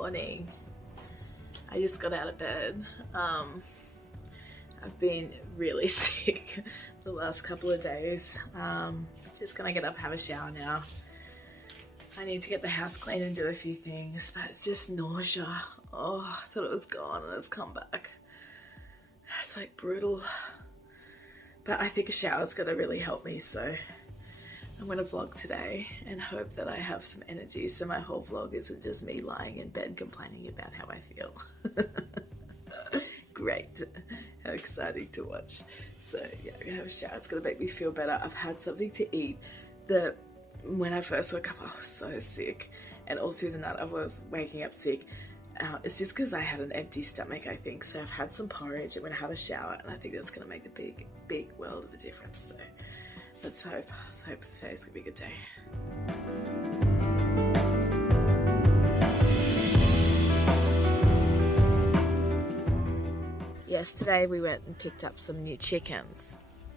morning. I just got out of bed. I've been really sick the last couple of days. Just gonna get up, have a shower now. I need to get the house clean and do a few things, but it's just nausea. Oh, I thought it was gone and it's come back. It's like brutal. But I think a shower's gonna really help me, so I'm gonna vlog today and hope that I have some energy. So my whole vlog is just me lying in bed complaining about how I feel. Great, how exciting to watch. So yeah, I'm gonna have a shower. It's gonna make me feel better. I've had something to eat. When I first woke up, I was so sick, and all through the night I was waking up sick. It's just because I had an empty stomach, I think. So I've had some porridge. I'm gonna have a shower, and I think that's gonna make a big world of a difference. So let's hope today's gonna be a good day. Yesterday we went and picked up some new chickens.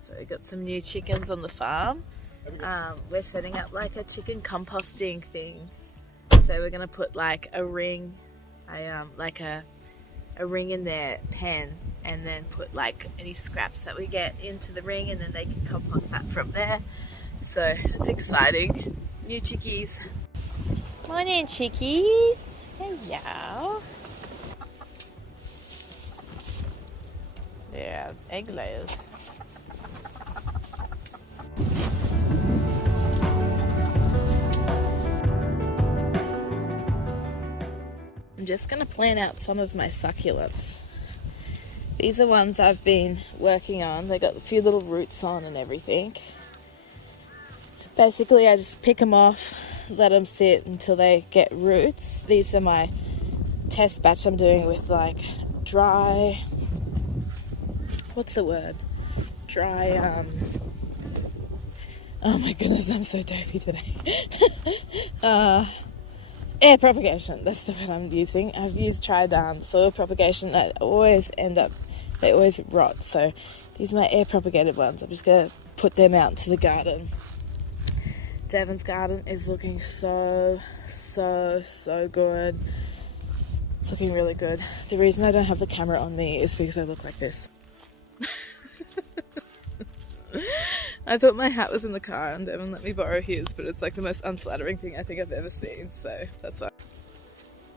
So we got some new chickens on the farm. We're setting up like a chicken composting thing. So we're gonna put like a ring, a ring in their pen, and then put like any scraps that we get into the ring, and then they can compost that from there. So it's exciting. New chickies. Morning, chickies. Hello. Yeah, egg layers. I'm just going to plant out some of my succulents. These are ones I've been working on. They got a few little roots on and everything. Basically, I just pick them off, let them sit until they get roots. These are my test batch I'm doing with like dry, what's the word? Dry, oh my goodness, I'm so dopey today. Air propagation, that's the word I'm using. I've tried soil propagation. They always rot. So these are my air propagated ones. I'm just going to put them out into the garden. Devon's garden is looking so good. It's looking really good. The reason I don't have the camera on me is because I look like this. I thought my hat was in the car and Devon let me borrow his, but it's like the most unflattering thing I think I've ever seen, so that's why.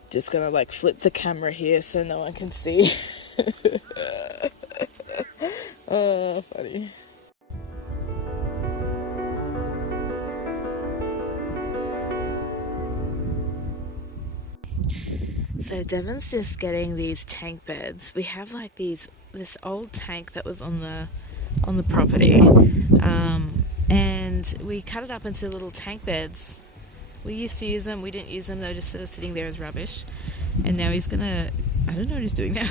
Just gonna like flip the camera here so no one can see. Oh, funny. So Devon's just getting these tank beds. We have like this old tank that was on the property, and we cut it up into little tank beds. We used to use them, we didn't use them, they were just sort of sitting there as rubbish, and now he's gonna, I don't know what he's doing now.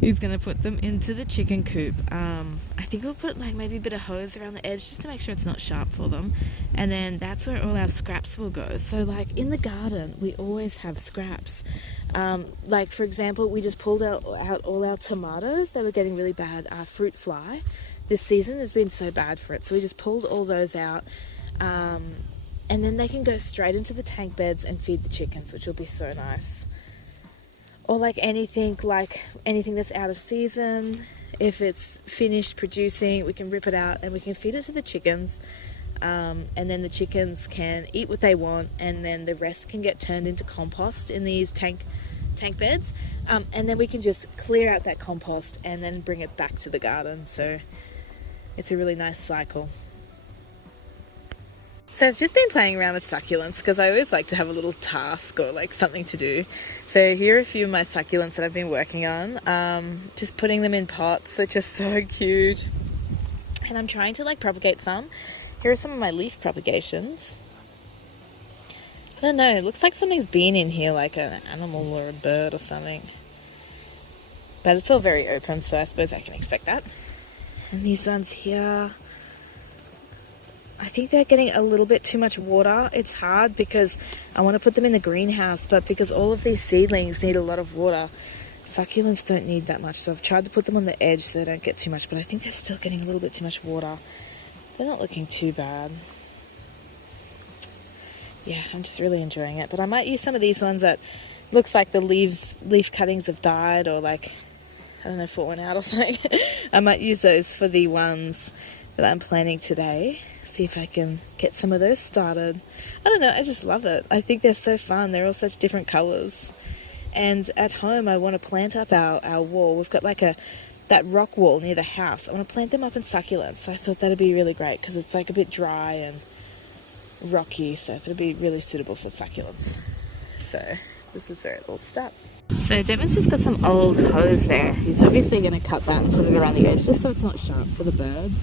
He's gonna put them into the chicken coop. I think we'll put like maybe a bit of hose around the edge just to make sure it's not sharp for them, and then that's where all our scraps will go. So like in the garden we always have scraps. Like for example, we just pulled out all our tomatoes. They were getting really bad fruit fly. This season has been so bad for it, so we just pulled all those out, and then they can go straight into the tank beds and feed the chickens, which will be so nice. Or like anything that's out of season, if it's finished producing, we can rip it out and we can feed it to the chickens, and then the chickens can eat what they want, and then the rest can get turned into compost in these tank beds, and then we can just clear out that compost and then bring it back to the garden. So it's a really nice cycle. So I've just been playing around with succulents because I always like to have a little task or like something to do. So here are a few of my succulents that I've been working on. Just putting them in pots, which are so cute. And I'm trying to like propagate some. Here are some of my leaf propagations. I don't know, it looks like something's been in here, like an animal or a bird or something. But it's all very open, so I suppose I can expect that. And these ones here, I think they're getting a little bit too much water. It's hard because I want to put them in the greenhouse, but because all of these seedlings need a lot of water, succulents don't need that much. So I've tried to put them on the edge so they don't get too much, but I think they're still getting a little bit too much water. They're not looking too bad. Yeah, I'm just really enjoying it. But I might use some of these ones that Looks like the leaf cuttings have died, or like, I don't know, fallen out or something. I might use those for the ones that I'm planting today. See if I can get some of those started. I don't know, I just love it. I think they're so fun. They're all such different colours. And at home, I want to plant up our wall. We've got like that rock wall near the house. I want to plant them up in succulents. So I thought that'd be really great because it's like a bit dry and rocky. So I thought it'd be really suitable for succulents. So this is where it all starts. So Devon's just got some old hose there. He's obviously going to cut that and put it around the edge just so it's not sharp for the birds.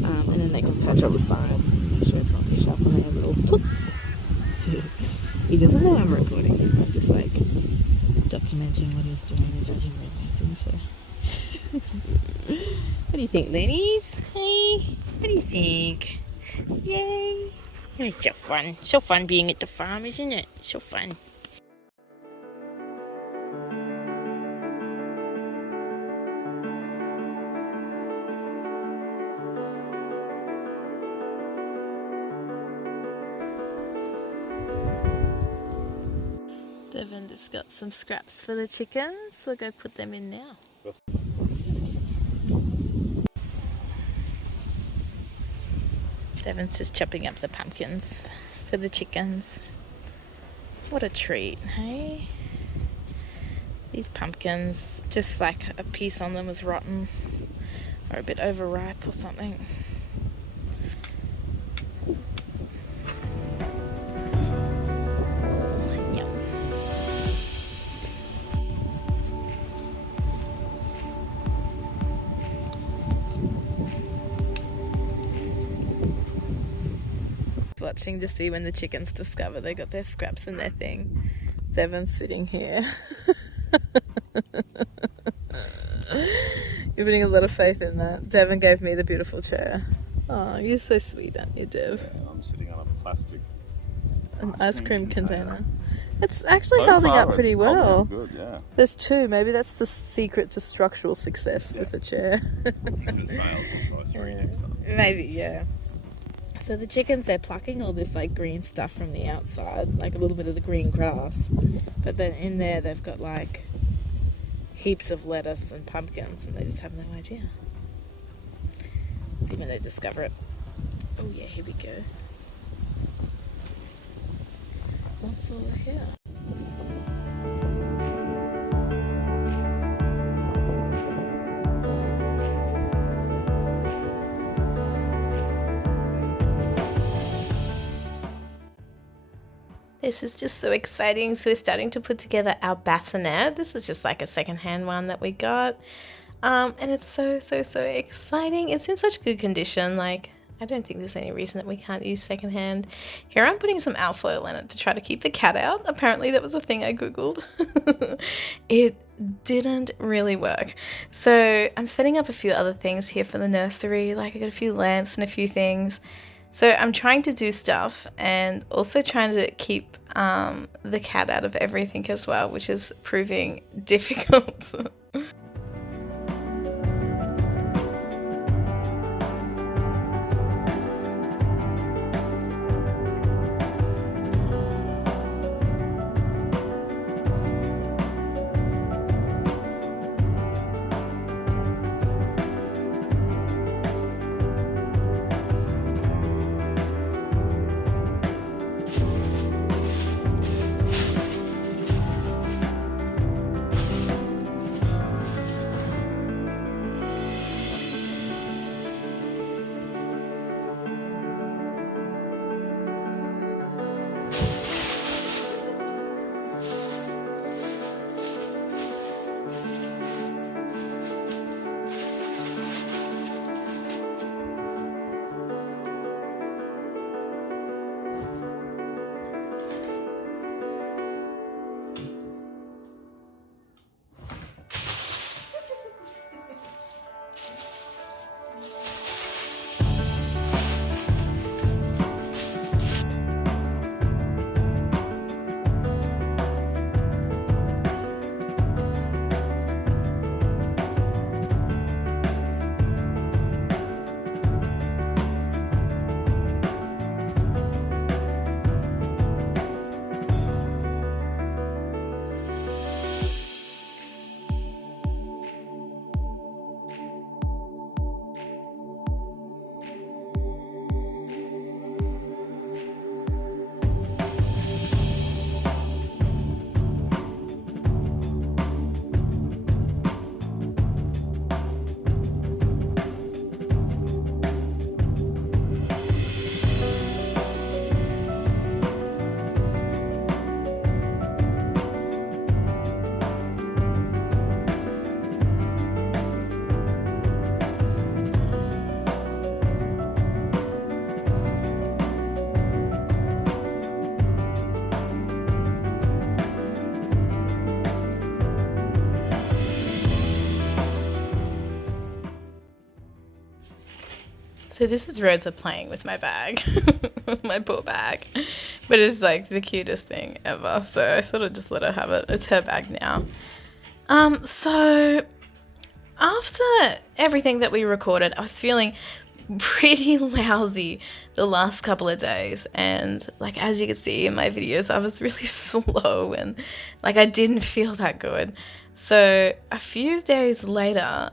And then they can perch on the side. Make sure it's not too sharp when they have little toots. He doesn't know I'm recording. I'm just like documenting what he's doing and judging realizing. So, what do you think, ladies? Hey, what do you think? Yay! It's so fun. So fun being at the farm, isn't it? So fun. Devon just got some scraps for the chickens. We'll go put them in now. Devon's just chopping up the pumpkins for the chickens. What a treat, hey? These pumpkins, just like a piece on them was rotten or a bit overripe or something. Watching to see when the chickens discover they got their scraps in their thing. Devon's sitting here. You're putting a lot of faith in that. Devon gave me the beautiful chair. Oh, you're so sweet, aren't you, Dev? Yeah, I'm sitting on a plastic ice cream container. It's actually holding up pretty well. Good, yeah. There's two. Maybe that's the secret to structural success with the chair. If it fails, I'll try 3 next time. Maybe, yeah. So the chickens, they're plucking all this like green stuff from the outside, like a little bit of the green grass. But then in there they've got like heaps of lettuce and pumpkins and they just have no idea. See when they discover it. Oh yeah, here we go. What's all here? This is just so exciting. So we're starting to put together our bassinet. This is just like a secondhand one that we got. And it's so exciting. It's in such good condition. Like, I don't think there's any reason that we can't use secondhand. Here I'm putting some alfoil in it to try to keep the cat out. Apparently that was a thing I Googled. It didn't really work. So I'm setting up a few other things here for the nursery. Like I got a few lamps and a few things. So I'm trying to do stuff and also trying to keep the cat out of everything as well, which is proving difficult. So this is Rosa playing with my bag, my poor bag, but it's like the cutest thing ever. So I sort of just let her have it. It's her bag now. So after everything that we recorded, I was feeling pretty lousy the last couple of days, and like as you can see in my videos, I was really slow and like I didn't feel that good. So a few days later,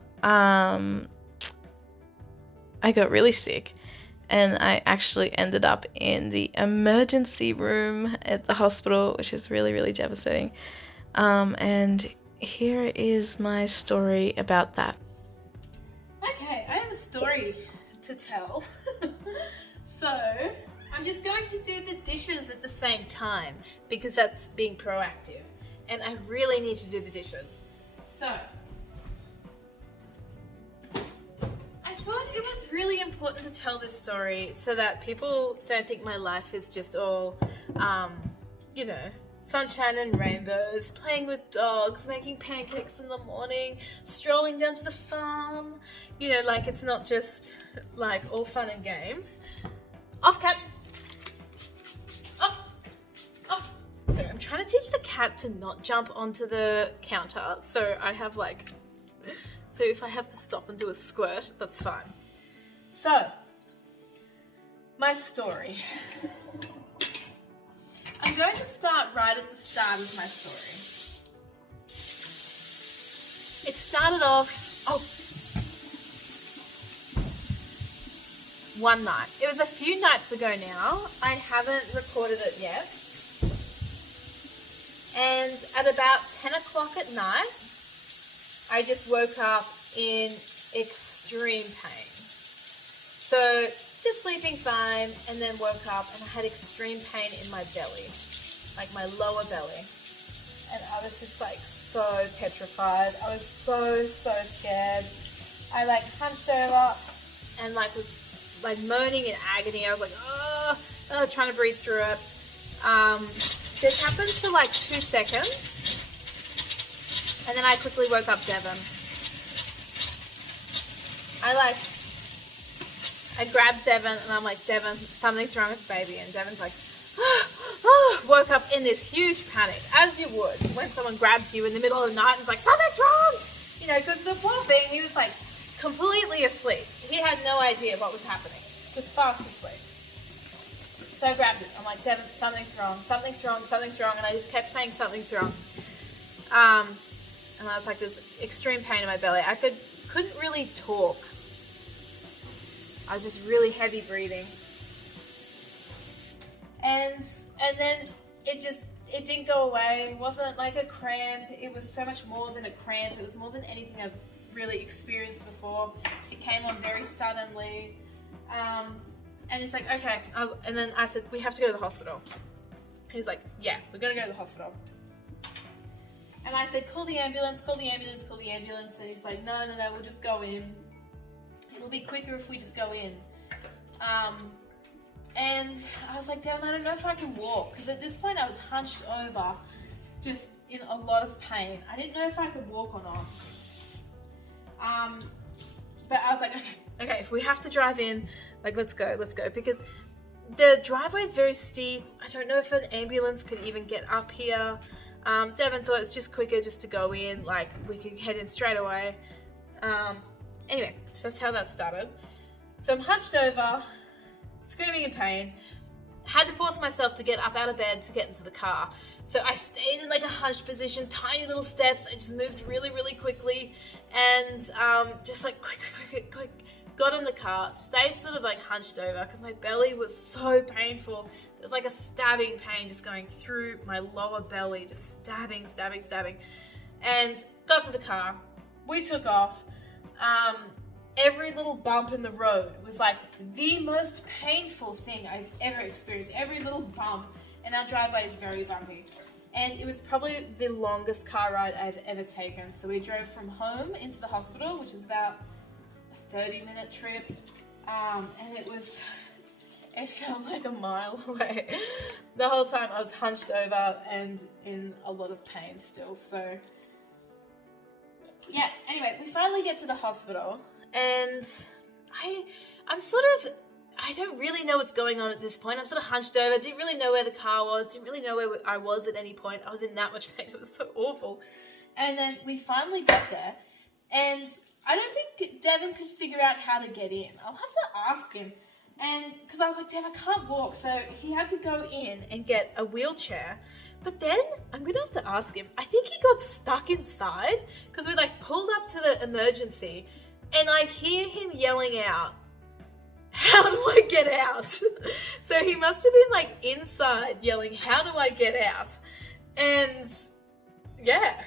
I got really sick, and I actually ended up in the emergency room at the hospital, which is really, really devastating. And here is my story about that. Okay, I have a story to tell. So I'm just going to do the dishes at the same time because that's being proactive, and I really need to do the dishes. So I thought it was really important to tell this story so that people don't think my life is just all, you know, sunshine and rainbows, playing with dogs, making pancakes in the morning, strolling down to the farm. You know, like it's not just like all fun and games. Off, cat. Off. Off. So I'm trying to teach the cat to not jump onto the counter. So I have like, so if I have to stop and do a squirt, that's fine. So, my story. I'm going to start right at the start of my story. It started off, one night. It was a few nights ago now. I haven't recorded it yet. And at about 10 o'clock at night, I just woke up in extreme pain. So just sleeping fine, and then woke up and I had extreme pain in my belly, like my lower belly. And I was just like so petrified. I was so scared. I like hunched over and like was like moaning in agony. I was like, trying to breathe through it. This happened for like 2 seconds. And then I quickly woke up Devon. I grabbed Devon and I'm like, Devon, something's wrong with baby. And Devon's like, woke up in this huge panic, as you would when someone grabs you in the middle of the night and is like, something's wrong. You know, because the poor thing, he was like completely asleep. He had no idea what was happening, just fast asleep. So I grabbed it. I'm like, Devon, something's wrong, something's wrong, something's wrong. And I just kept saying something's wrong. And I was like, there's extreme pain in my belly. I couldn't really talk. I was just really heavy breathing. And then it didn't go away. It wasn't like a cramp. It was so much more than a cramp. It was more than anything I've really experienced before. It came on very suddenly. And he's like, okay. And then I said, we have to go to the hospital. And he's like, yeah, we're going to go to the hospital. And I said, call the ambulance, call the ambulance, call the ambulance. And he's like, no, we'll just go in. It'll be quicker if we just go in. And I was like, Devon, I don't know if I can walk. Because at this point I was hunched over, just in a lot of pain. I didn't know if I could walk or not. But I was like, okay, if we have to drive in, like, let's go. Because the driveway is very steep. I don't know if an ambulance could even get up here. Devon thought it's just quicker just to go in, like we could head in straight away. Anyway, so that's how that started. So I'm hunched over, screaming in pain. Had to force myself to get up out of bed to get into the car. So I stayed in like a hunched position, tiny little steps. I just moved really, really quickly and just like quick, got in the car, stayed sort of like hunched over because my belly was so painful. There was like a stabbing pain just going through my lower belly, just stabbing. And got to the car. We took off. Every little bump in the road was like the most painful thing I've ever experienced. Every little bump, and our driveway is very bumpy. And it was probably the longest car ride I've ever taken. So we drove from home into the hospital, which is about a 30-minute trip. And it felt like a mile away. The whole time I was hunched over and in a lot of pain still. So yeah, anyway, we finally get to the hospital. And I'm sort of, I don't really know what's going on at this point. I'm sort of hunched over, didn't really know where the car was, didn't really know where I was at any point. I was in that much pain. It was so awful. And then we finally got there, and I don't think Devon could figure out how to get in. I'll have to ask him. And because I was like, Dev, I can't walk. So he had to go in and get a wheelchair. But then I'm going to have to ask him. I think he got stuck inside because we like pulled up to the emergency and I hear him yelling out, how do I get out? So he must have been like inside yelling, how do I get out? And yeah,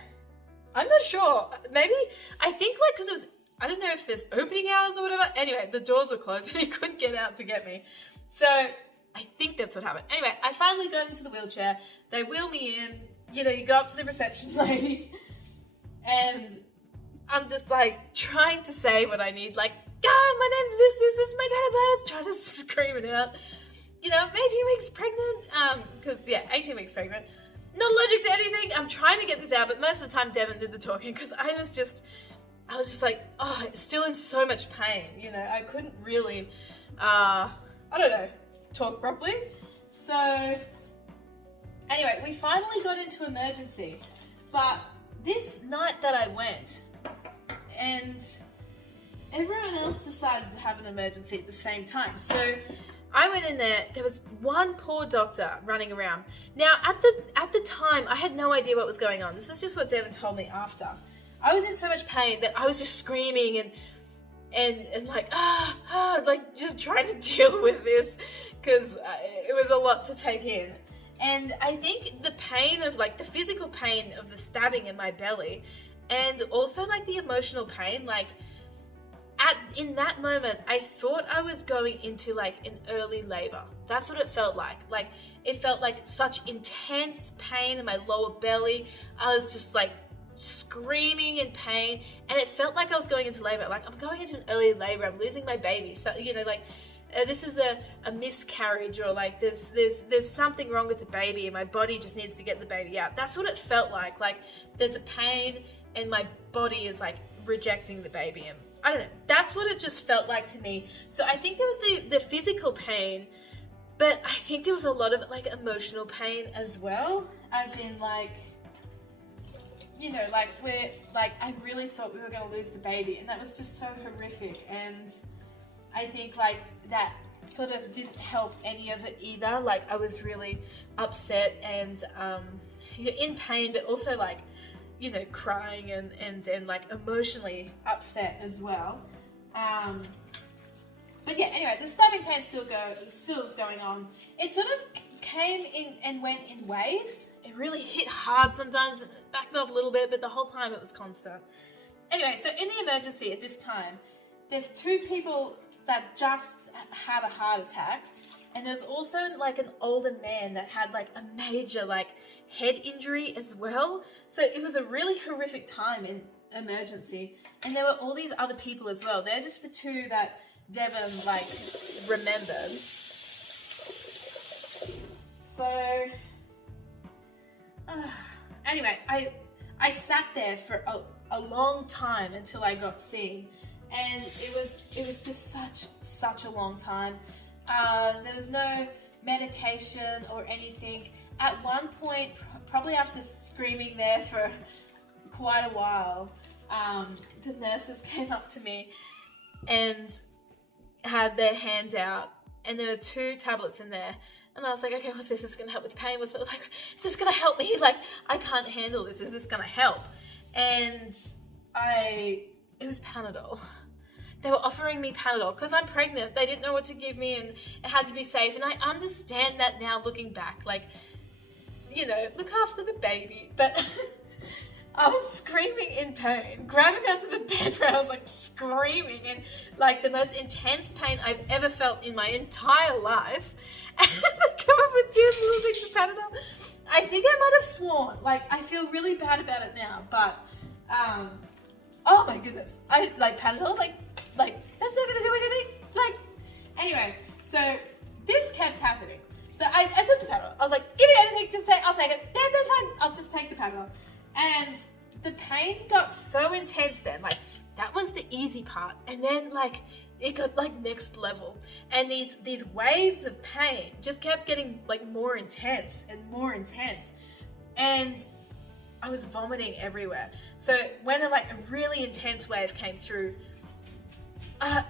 I'm not sure. Maybe, I think like, because it was, I don't know if there's opening hours or whatever. Anyway, the doors were closed and he couldn't get out to get me. So I think that's what happened. Anyway, I finally got into the wheelchair. They wheel me in. You know, you go up to the reception lady and I'm just like trying to say what I need. Like, God, my name's this is my date of birth. Trying to scream it out. You know, I'm 18 weeks pregnant. Because, yeah, 18 weeks pregnant. Not allergic to anything. I'm trying to get this out, but most of the time Devon did the talking because I was just like, oh, it's still in so much pain. You know, I couldn't really, I don't know, talk properly. So anyway, we finally got into emergency, but this night that I went and everyone else decided to have an emergency at the same time. So I went in there, there was one poor doctor running around. Now at the time, I had no idea what was going on. This is just what Devon told me after. I was in so much pain that I was just screaming and like, like just trying to deal with this because it was a lot to take in. And I think the pain of like the physical pain of the stabbing in my belly and also like the emotional pain, like in that moment, I thought I was going into like an early labor. That's what it felt like. Like it felt like such intense pain in my lower belly. I was just like screaming in pain and it felt like I was going into labor. Like I'm going into an early labor. I'm losing my baby. So, you know, like this is a miscarriage or like there's something wrong with the baby and my body just needs to get the baby out. That's what it felt like. Like there's a pain and my body is like rejecting the baby. And I don't know. That's what it just felt like to me. So I think there was the physical pain, but I think there was a lot of like emotional pain as well, as in like, you know, like I really thought we were going to lose the baby and that was just so horrific. And I think like that sort of didn't help any of it either. Like I was really upset and in pain, but also like, you know, crying and like emotionally upset as well. But yeah, anyway, the stabbing pain still is going on. It sort of came in and went in waves. It really hit hard sometimes and it backed off a little bit, but the whole time it was constant. Anyway, so in the emergency at this time, there's 2 people that just had a heart attack. And there's also like an older man that had like a major like head injury as well. So it was a really horrific time in emergency. And there were all these other people as well. They're just the 2 that Devon like remembered. So anyway, I sat there for a long time until I got seen. And it was just such a long time. There was no medication or anything. At one point, probably after screaming there for quite a while, the nurses came up to me and had their hands out and there were 2 tablets in there. And I was like, okay, what's this? Is this going to help with pain? What's it like? Is this going to help me? Like, I can't handle this. Is this going to help? And it was Panadol. They were offering me Panadol because I'm pregnant. They didn't know what to give me and it had to be safe. And I understand that now looking back, like, you know, look after the baby. But I was screaming in pain, grabbing onto the bed where I was like screaming in like the most intense pain I've ever felt in my entire life. And they come up with 2 little things of Panadol. I think I might have sworn. Like, I feel really bad about it now. But, oh my goodness. I like Panadol, like that's not gonna do anything. Like, anyway, so this kept happening. So I took the Panadol. I was like, give me anything, I'll take it. That's fine. I'll just take the Panadol. And the pain got so intense then. Like, that was the easy part. And then, like, it got like next level, and these waves of pain just kept getting like more intense and more intense, and I was vomiting everywhere. So when a really intense wave came through, I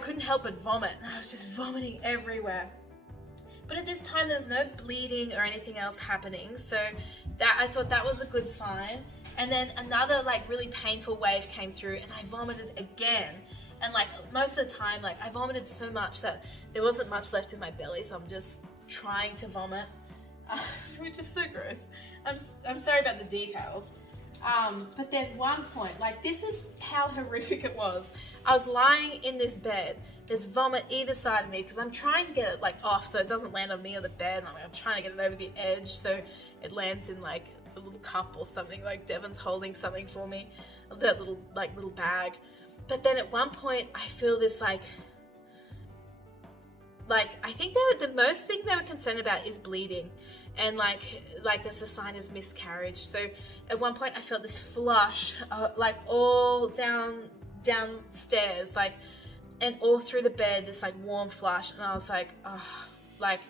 couldn't help but vomit. I was just vomiting everywhere. But at this time, there was no bleeding or anything else happening, so that I thought that was a good sign. And then another like really painful wave came through, and I vomited again. And like most of the time, like I vomited so much that there wasn't much left in my belly, so I'm just trying to vomit, which is so gross. I'm sorry about the details. But then one point, like this is how horrific it was. I was lying in this bed. There's vomit either side of me because I'm trying to get it like off so it doesn't land on me or the bed. I'm trying to get it over the edge so it lands in like a little cup or something. Like Devon's holding something for me, that little bag. But then at one point I feel this like I think the most thing they were concerned about is bleeding, and like that's a sign of miscarriage. So at one point I felt this flush like all downstairs, like, and all through the bed, this like warm flush, and I was like, oh, like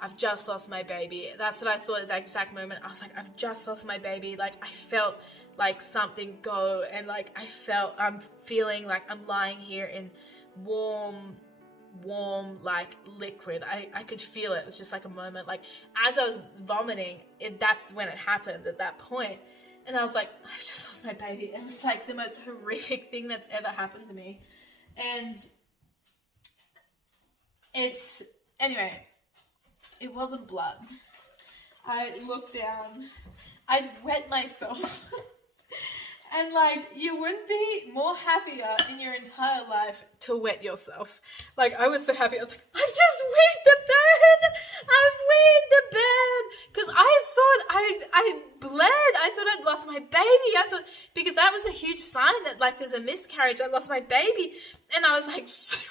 I've just lost my baby. That's what I thought at that exact moment. I was like, I've just lost my baby. Like I felt like something go, and like I'm feeling like I'm lying here in warm like liquid. I could feel it. It was just like a moment, like as I was vomiting, that's when it happened at that point. And I was like, I've just lost my baby. It was like the most horrific thing that's ever happened to me. And anyway, it wasn't blood. I looked down, I'd wet myself. And like, you wouldn't be more happier in your entire life to wet yourself. Like, I was so happy. I was like, I've just weed the bed. I've weed the bed. Because I thought I bled. I thought I'd lost my baby. Because that was a huge sign that like there's a miscarriage. I lost my baby. And I was like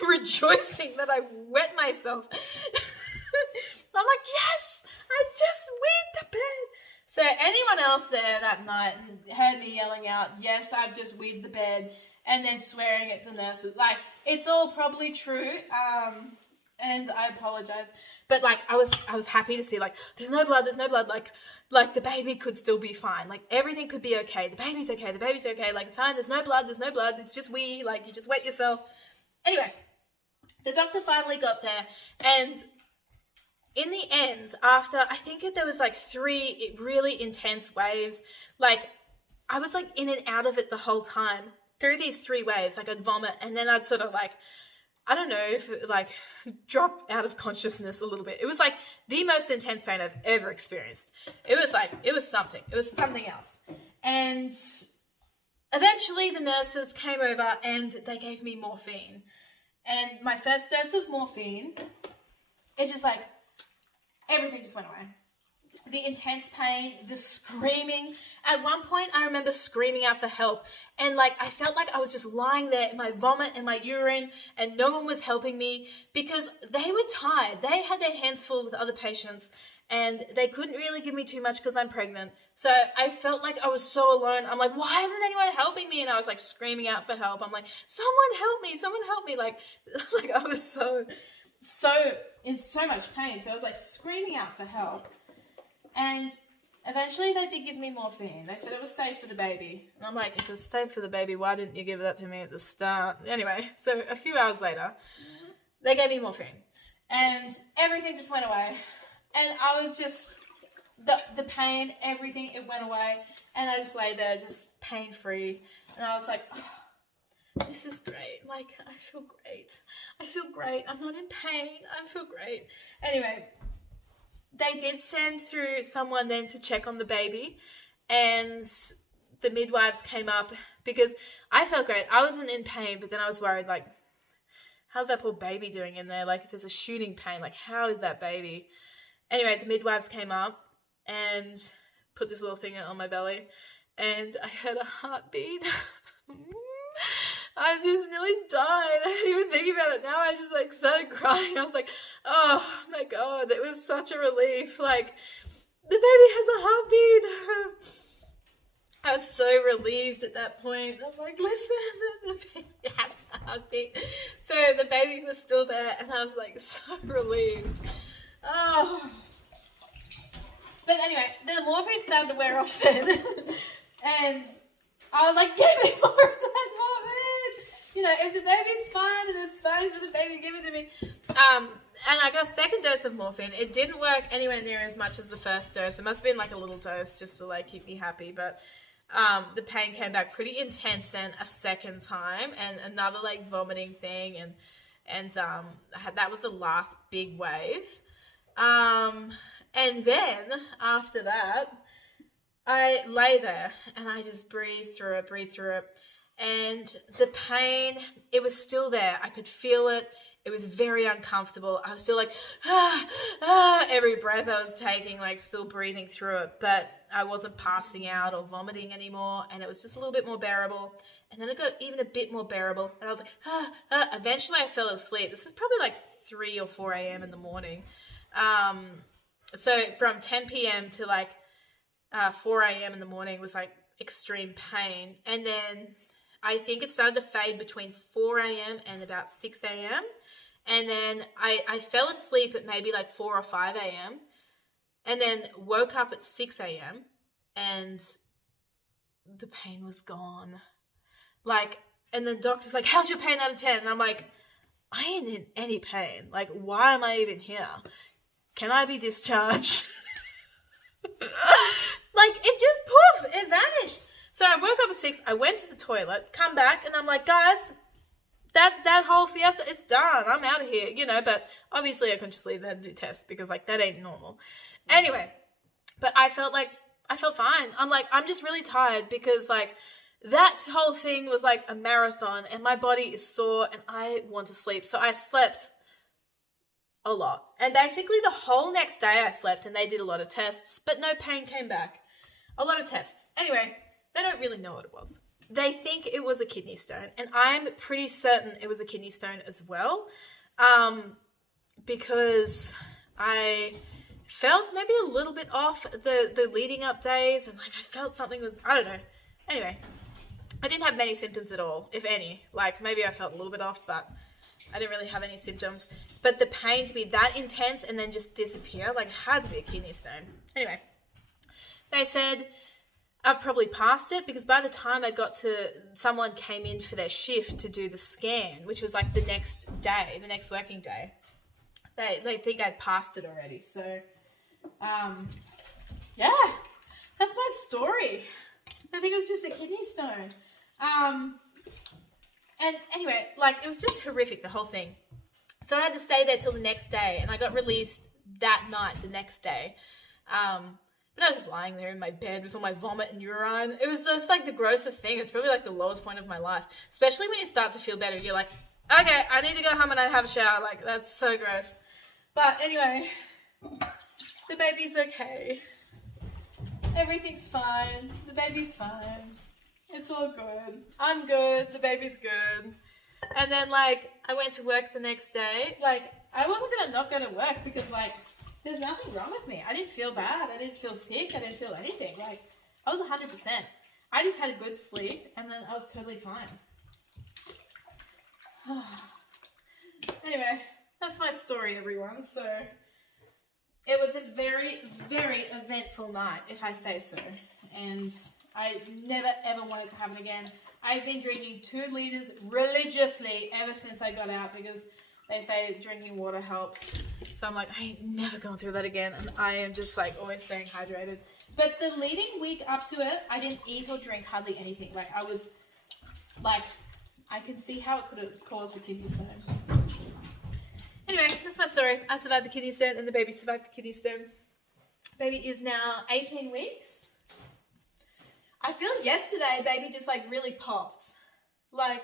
rejoicing that I wet myself. I'm like, yes, I just weed the bed. So anyone else there that night heard me yelling out, yes, I've just weed the bed, and then swearing at the nurses. Like, it's all probably true, and I apologize. But like, I was happy to see like, there's no blood, like the baby could still be fine. Like everything could be okay. The baby's okay. Like it's fine. There's no blood. It's just wee. Like you just wet yourself. Anyway, the doctor finally got there, and in the end, after, I think there was like 3 really intense waves, like I was like in and out of it the whole time. Through these 3 waves, like I'd vomit, and then I'd sort of like, I don't know if it like drop out of consciousness a little bit. It was like the most intense pain I've ever experienced. It was something else. And eventually the nurses came over and they gave me morphine. And my first dose of morphine, it just like, everything just went away. The intense pain, the screaming. At one point, I remember screaming out for help. And like, I felt like I was just lying there in my vomit and my urine, and no one was helping me because they were tired. They had their hands full with other patients, and they couldn't really give me too much because I'm pregnant. So I felt like I was so alone. I'm like, why isn't anyone helping me? And I was like screaming out for help. I'm like, someone help me. Like I was so in so much pain. So I was like screaming out for help. And eventually they did give me morphine. They said it was safe for the baby. And I'm like, if it's safe for the baby, why didn't you give that to me at the start? Anyway, so a few hours later, they gave me morphine. And everything just went away. And I was just, the pain, everything, it went away. And I just lay there just pain-free. And I was like, oh, this is great. Like, I feel great. I'm not in pain. I feel great. Anyway, they did send through someone then to check on the baby, and the midwives came up because I felt great. I wasn't in pain, but then I was worried, like, how's that poor baby doing in there? Like, if there's a shooting pain, like, how is that baby? Anyway, the midwives came up and put this little thing on my belly, and I heard a heartbeat. I just nearly died. Even thinking about it now, I just like started crying. I was like, oh my God, it was such a relief. Like, the baby has a heartbeat. I was so relieved at that point. I'm like, listen, the baby has a heartbeat. heartbeat. So the baby was still there, and I was like so relieved. Oh. But anyway, the morphine started to wear off then, and I was like, give me more of that morphine. You know, if the baby's fine and it's fine for the baby, give it to me. And I got a second dose of morphine. It didn't work anywhere near as much as the first dose. It must have been like a little dose just to like keep me happy. But the pain came back pretty intense then a second time, and another like vomiting thing, and that was the last big wave. And then after that, I lay there and I just breathed through it. And the pain, it was still there. I could feel it. It was very uncomfortable. I was still like, every breath I was taking, like still breathing through it. But I wasn't passing out or vomiting anymore. And it was just a little bit more bearable. And then it got even a bit more bearable. And I was like, Eventually I fell asleep. This is probably like 3 or 4 a.m. in the morning. So from 10 p.m. to like 4 a.m. in the morning was like extreme pain. And then I think it started to fade between 4 a.m. and about 6 a.m. And then I fell asleep at maybe like 4 or 5 a.m. and then woke up at 6 a.m. and the pain was gone. Like, and the doctor's like, how's your pain out of 10? And I'm like, I ain't in any pain. Like, why am I even here? Can I be discharged? Like, it just poof, it vanished. So I woke up at 6, I went to the toilet, come back, and I'm like, guys, that whole fiesta, it's done. I'm out of here, you know, but obviously I couldn't just leave there to do tests because, like, that ain't normal. Anyway, but I felt fine. I'm like, I'm just really tired because, like, that whole thing was like a marathon and my body is sore and I want to sleep. So I slept a lot. And basically the whole next day I slept and they did a lot of tests, but no pain came back. A lot of tests. Anyway, they don't really know what it was. They think it was a kidney stone, and I'm pretty certain it was a kidney stone as well, because I felt maybe a little bit off the leading up days, and like I felt something was, I don't know. Anyway, I didn't have many symptoms at all, if any. Like maybe I felt a little bit off, but I didn't really have any symptoms. But the pain to be that intense and then just disappear, like it had to be a kidney stone. Anyway, they said I've probably passed it because by the time I got to, someone came in for their shift to do the scan, which was like the next day, the next working day. They think I passed it already. So, yeah, that's my story. I think it was just a kidney stone. And anyway, like it was just horrific, the whole thing. So I had to stay there till the next day, and I got released that night, the next day. But I was just lying there in my bed with all my vomit and urine. It was just like the grossest thing. It's probably like the lowest point of my life. Especially when you start to feel better. You're like, okay, I need to go home and have a shower. Like, that's so gross. But anyway, the baby's okay. Everything's fine. The baby's fine. It's all good. I'm good. The baby's good. And then, like, I went to work the next day. Like, I wasn't going to not go to work because, like, there's nothing wrong with me. I didn't feel bad. I didn't feel sick. I didn't feel anything. Like, I was 100%. I just had a good sleep, and then I was totally fine. Anyway, that's my story, everyone. So, it was a very, very eventful night, if I say so. And I never, ever want it to happen again. I've been drinking 2 liters religiously ever since I got out because they say drinking water helps. So I'm like, I ain't never going through that again. And I am just like always staying hydrated. But the leading week up to it, I didn't eat or drink hardly anything. Like I was like, I can see how it could have caused a kidney stone. Anyway, that's my story. I survived the kidney stone and the baby survived the kidney stone. Baby is now 18 weeks. I feel yesterday baby just like really popped. Like,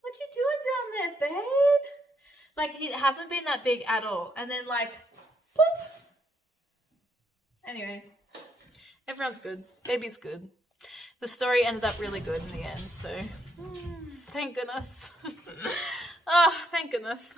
what you doing down there, babe? Like, it hasn't been that big at all. And then, like, poop. Anyway, everyone's good. Baby's good. The story ended up really good in the end, so thank goodness. Oh, thank goodness.